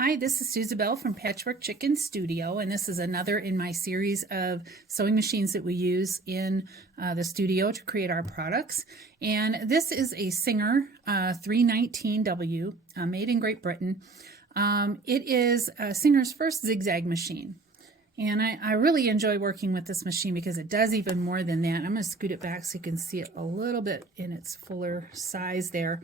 Hi, this is Suzabelle from Patchwork Chicken Studio, and this is another in my series of sewing machines that we use in the studio to create our products. And this is a Singer 319W, made in Great Britain. It is Singer's first zigzag machine. And I really enjoy working with this machine because it does even more than that. I'm going to scoot it back so you can see it a little bit in its fuller size there.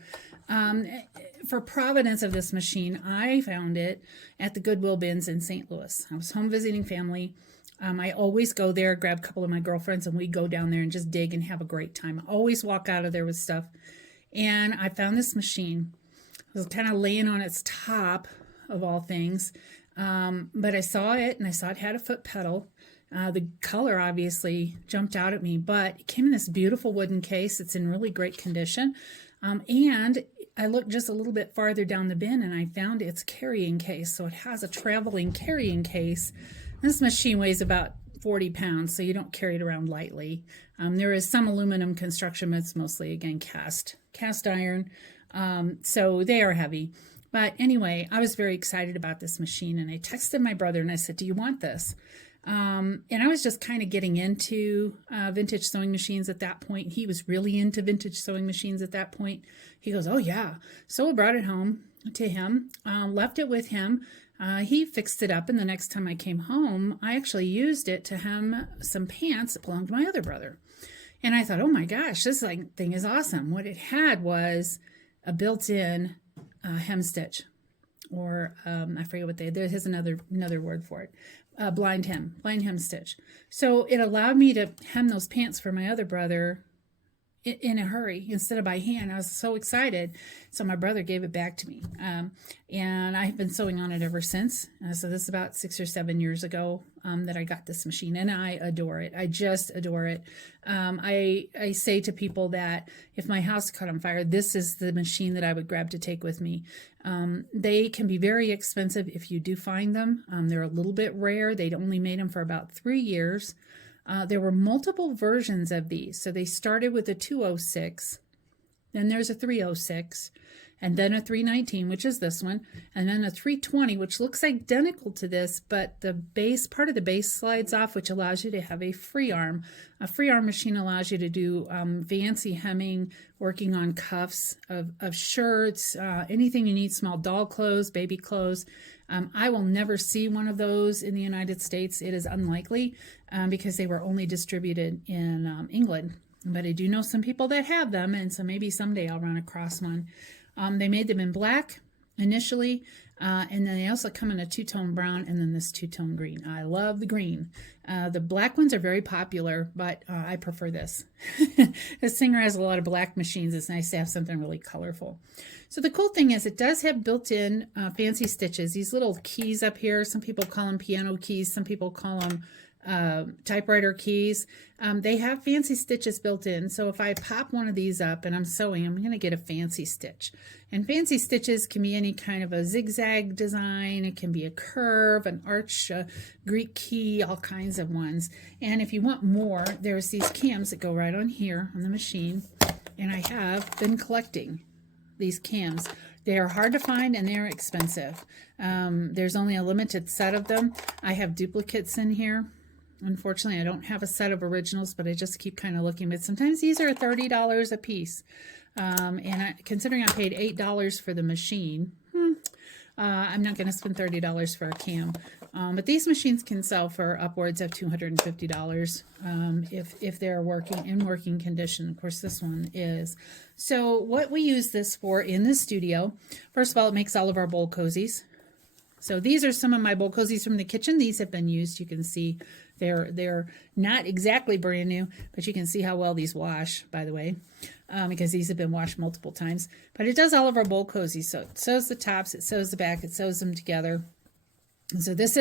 For provenance of this machine, I found it at the Goodwill bins in St. Louis. I was home visiting family. I always go there, grab a couple of my girlfriends, and we go down there and just dig and have a great time. I always walk out of there with stuff. And I found this machine. It was kind of laying on its top of all things. But I saw it, and I saw it had a foot pedal. The color obviously jumped out at me, but it came in this beautiful wooden case. It's in really great condition. And I looked just a little bit farther down the bin, and I found its carrying case. So it has a traveling carrying case. This machine weighs about 40 pounds, so you don't carry it around lightly. There is some aluminum construction, but it's mostly, again, cast iron. So they are heavy. But anyway, I was very excited about this machine, and I texted my brother and I said, "Do you want this?" And I was just kind of getting into vintage sewing machines at that point. He was really into vintage sewing machines at that point. He goes, "Oh yeah." So I brought it home to him, left it with him. He fixed it up, and the next time I came home, I actually used it to hem some pants that belonged to my other brother. And I thought, oh my gosh, this thing is awesome. What it had was a built-in hem stitch, or I forget what there's another word for it. Blind hem stitch. So it allowed me to hem those pants for my other brother in a hurry instead of by hand. I was so excited. So my brother gave it back to me. And I've been sewing on it ever since. So this is about 6 or 7 years ago that I got this machine, and I adore it. I just adore it. I say to people that if my house caught on fire, this is the machine that I would grab to take with me. They can be very expensive if you do find them. They're a little bit rare. They'd only made them for about 3 years. There were multiple versions of these. So they started with a 206, then there's a 306, and then a 319, which is this one, and then a 320, which looks identical to this, but the base, part of the base slides off, which allows you to have a free arm. A free arm machine allows you to do fancy hemming, working on cuffs of shirts, anything you need, small doll clothes, baby clothes. I will never see one of those in the United States. It is unlikely because they were only distributed in England. But I do know some people that have them, and so maybe someday I'll run across one. They made them in black initially, and then they also come in a two-tone brown and then this two-tone green. I love the green. The black ones are very popular, but I prefer this. The Singer has a lot of black machines. It's nice to have something really colorful. So the cool thing is it does have built-in fancy stitches. These little keys up here, some people call them piano keys, some people call them typewriter keys. They have fancy stitches built in. So if I pop one of these up and I'm sewing, I'm going to get a fancy stitch. And fancy stitches can be any kind of a zigzag design. It can be a curve, an arch, a Greek key, all kinds of ones. And if you want more, there's these cams that go right on here on the machine. And I have been collecting these cams. They are hard to find and they're expensive. There's only a limited set of them. I have duplicates in here. Unfortunately, I don't have a set of originals, but I just keep kind of looking. But sometimes these are $30 a piece. Considering I paid $8 for the machine, I'm not going to spend $30 for a cam. But these machines can sell for upwards of $250 if they're in working condition. Of course, this one is. So what we use this for in the studio, first of all, it makes all of our bowl cozies. So these are some of my bowl cozies from the kitchen. These have been used. You can see they're not exactly brand new, but you can see how well these wash, by the way, because these have been washed multiple times. But it does all of our bowl cozies. So it sews the tops, it sews the back, it sews them together. And so this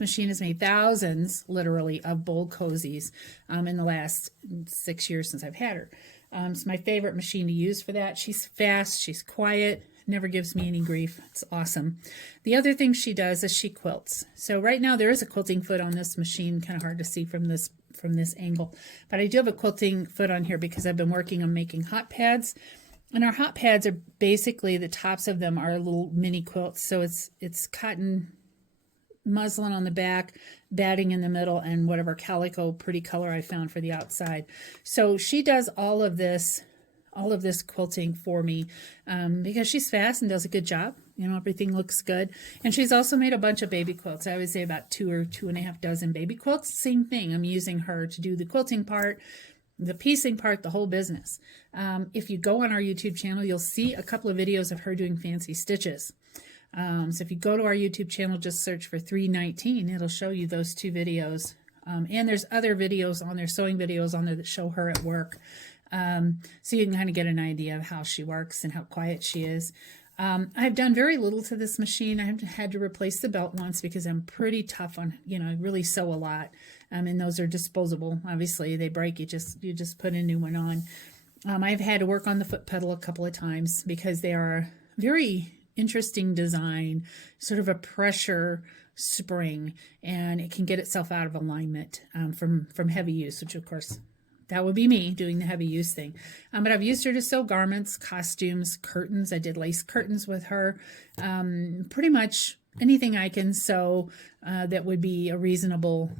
machine has made thousands, literally, of bowl cozies in the last 6 years since I've had her. It's my favorite machine to use for that. She's fast, she's quiet, never gives me any grief. It's awesome. The other thing she does is she quilts. So right now there is a quilting foot on this machine, kind of hard to see from this angle, but I do have a quilting foot on here because I've been working on making hot pads And our hot pads are basically, the tops of them are little mini quilts. So it's cotton muslin on the back, batting in the middle, and whatever calico pretty color I found for the outside. So she does all of this quilting for me because she's fast and does a good job. You know, everything looks good. And she's also made a bunch of baby quilts. I would say about 2 or 2.5 dozen baby quilts. Same thing. I'm using her to do the quilting part, the piecing part, the whole business. If you go on our YouTube channel, you'll see a couple of videos of her doing fancy stitches. So if you go to our YouTube channel, just search for 319, it'll show you those 2 videos. And there's other videos on there, sewing videos on there that show her at work. So you can kind of get an idea of how she works and how quiet she is. I've done very little to this machine. I've had to replace the belt once because I'm pretty tough on, you know, I really sew a lot. And those are disposable. Obviously they break, you just put a new one on. I've had to work on the foot pedal a couple of times because they are very interesting design, sort of a pressure spring, and it can get itself out of alignment from heavy use, which of course that would be me doing the heavy use thing. But I've used her to sew garments, costumes, curtains. I did lace curtains with her. Pretty much anything I can sew that would be a reasonable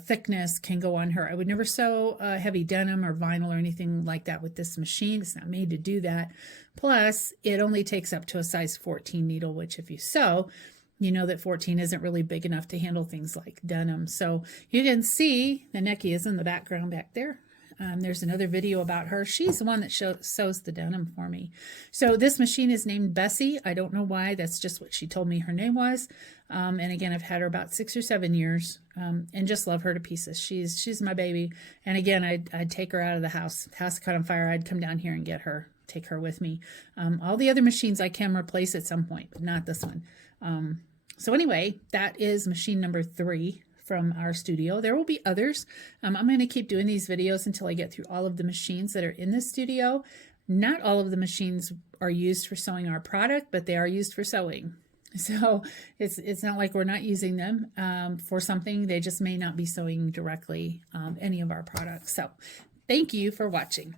thickness can go on her. I would never sew heavy denim or vinyl or anything like that with this machine. It's not made to do that. Plus, it only takes up to a size 14 needle, which if you sew, you know that 14 isn't really big enough to handle things like denim. So you can see the necky is in the background back there. There's another video about her. She's the one that sews the denim for me. So this machine is named Bessie. I don't know why. That's just what she told me her name was. And again, I've had her about 6 or 7 years and just love her to pieces. She's my baby. And again, I'd take her out of the house. House caught on fire, I'd come down here and get her, take her with me. All the other machines I can replace at some point, but not this one. So anyway, that is machine number 3 from our studio. There will be others. I'm going to keep doing these videos until I get through all of the machines that are in the studio. Not all of the machines are used for sewing our product, but they are used for sewing. So it's not like we're not using them for something. They just may not be sewing directly any of our products. So thank you for watching.